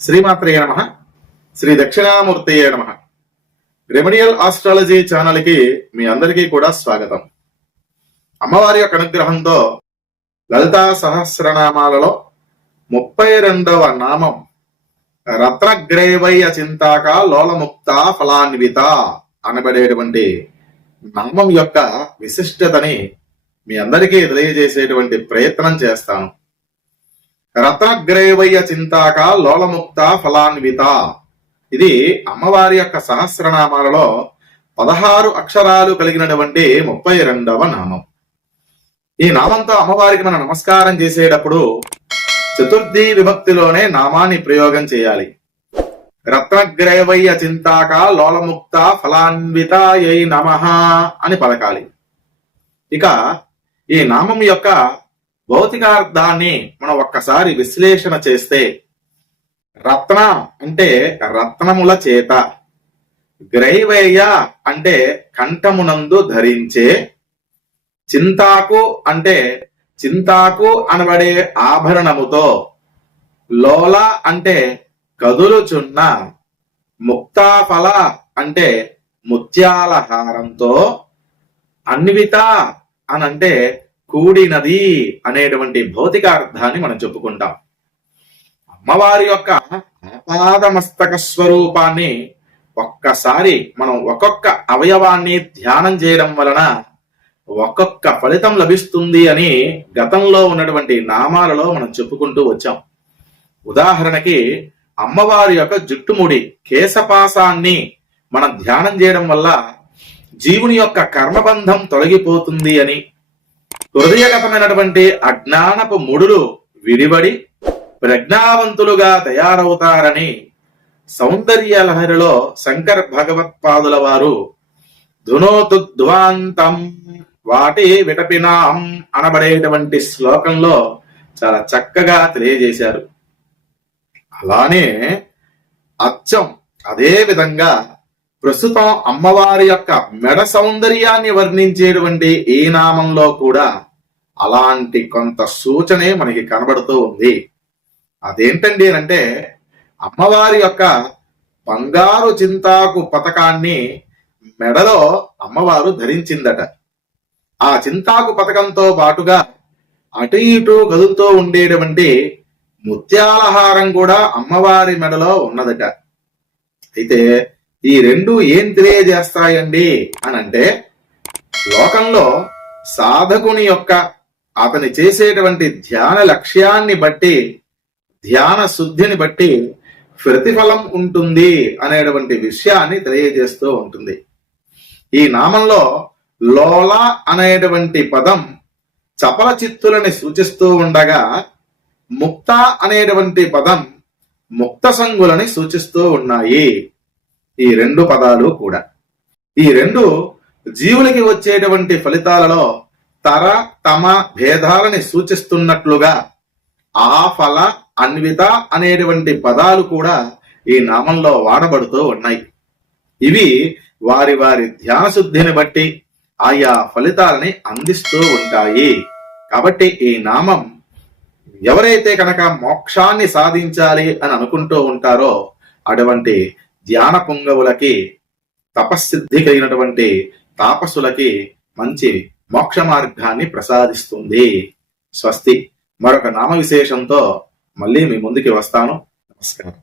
శ్రీమాత్రే నమః. శ్రీ దక్షిణామూర్తయే నమః. రెమెడియల్ ఆస్ట్రాలజీ ఛానల్ కి మీ అందరికీ కూడా స్వాగతం. అమ్మవారి యొక్క అనుగ్రహంతో లలితా సహస్రనామాలలో 32వ నామం రత్నగ్రేవయ్య చింతాక లోలముక్త ఫలాన్విత అనబడేటువంటి నామం యొక్క విశిష్టతని మీ అందరికీ తెలియజేసేటువంటి ప్రయత్నం చేస్తాను. రత్నగ్రేవయ్య చింతాక లోలముక్త ఫలాన్విత, ఇది అమ్మవారి యొక్క సహస్రనామాలలో 16 అక్షరాలు కలిగినటువంటి 32వ నామం. ఈ నామంతో అమ్మవారికి మనం నమస్కారం చేసేటప్పుడు చతుర్థి విభక్తిలోనే నామాన్ని ప్రయోగం చేయాలి. రత్నగ్రేవయ్య చింతాక లోలముక్త ఫలాన్వితాయై నమః అని పలకాలి. ఇక ఈ నామం యొక్క భౌతికార్థాన్ని మనం ఒక్కసారి విశ్లేషణ చేస్తే, రత్న అంటే రత్నముల చేత, గ్రైవేయ అంటే కంఠమునందు ధరించే, చింతాకు అంటే చింతాకు అనబడే ఆభరణముతో, లోల అంటే కదులుచున్న, ముక్తాఫల అంటే ముత్యాల హారంతో, అన్విత అనంటే కూడినది అనేటువంటి భౌతికార్థాన్ని మనం చెప్పుకుంటాం. అమ్మవారి యొక్క ఆపాదమస్తక స్వరూపాన్ని ఒక్కసారి మనం ఒక్కొక్క అవయవాన్ని ధ్యానం చేయడం వలన ఒక్కొక్క ఫలితం లభిస్తుంది అని గతంలో ఉన్నటువంటి నామాలలో మనం చెప్పుకుంటూ వచ్చాం. ఉదాహరణకి అమ్మవారి యొక్క జుట్టుముడి కేశపాసాన్ని మనం ధ్యానం చేయడం వల్ల జీవుని యొక్క కర్మబంధం తొలగిపోతుంది అని, హృదయగతమైనటువంటి అజ్ఞానపు ముడులు విడిబడి ప్రజ్ఞావంతులుగా తయారవుతారని సౌందర్య లహరిలో శంకర భగవత్పాదుల వారు ధునోతుధ్వాంతం వాటి విటపినాం అనబడేటువంటి శ్లోకంలో చాలా చక్కగా తెలియజేశారు. అలానే అచ్చం అదే విధంగా ప్రస్తుతం అమ్మవారి యొక్క మెడ సౌందర్యాన్ని వర్ణించేటువంటి ఈ నామంలో కూడా అలాంటి కొంత సూచనే మనకి కనబడుతూ ఉంది. అదేంటండి అంటే, అమ్మవారి యొక్క బంగారు చింతాకు పతకాన్ని మెడలో అమ్మవారు ధరించిందట. ఆ చింతాకు పతకంతో పాటుగా అటు ఇటు కదులుతూ ఉండేటువంటి ముత్యాలహారం కూడా అమ్మవారి మెడలో ఉన్నదట. అయితే ఈ రెండు ఏం తెలియజేస్తాయండి అనంటే, లోకంలో సాధకుని యొక్క అతని చేసేటువంటి ధ్యాన లక్ష్యాన్ని బట్టి, ధ్యాన శుద్ధిని బట్టి ప్రతిఫలం ఉంటుంది అనేటువంటి విషయాన్ని తెలియజేస్తూ ఉంటుంది. ఈ నామంలో లోల అనేటువంటి పదం చపల చిత్తులని సూచిస్తూ ఉండగా, ముక్త అనేటువంటి పదం ముక్త సంగులని సూచిస్తూ ఉన్నాయి. ఈ రెండు పదాలు కూడా ఈ రెండు జీవులకి వచ్చేటువంటి ఫలితాలలో తర తమ భేదాలని సూచిస్తున్నట్లుగా ఆ ఫల అన్విత అనేటువంటి పదాలు కూడా ఈ నామంలో వాడబడుతూ ఉన్నాయి. ఇవి వారి వారి ధ్యాన శుద్ధిని బట్టి ఆయా ఫలితాలని అందిస్తూ ఉంటాయి. కాబట్టి ఈ నామం ఎవరైతే కనుక మోక్షాన్ని సాధించాలి అని అనుకుంటూ ఉంటారో అటువంటి ధ్యాన పుంగవులకి, తపస్సిద్ధి కలిగినటువంటి తాపసులకి మంచి మోక్ష మార్గాన్ని ప్రసాదిస్తుంది. స్వస్తి. మరొక నామ విశేషంతో మళ్ళీ మీ ముందుకి వస్తాను. నమస్కారం.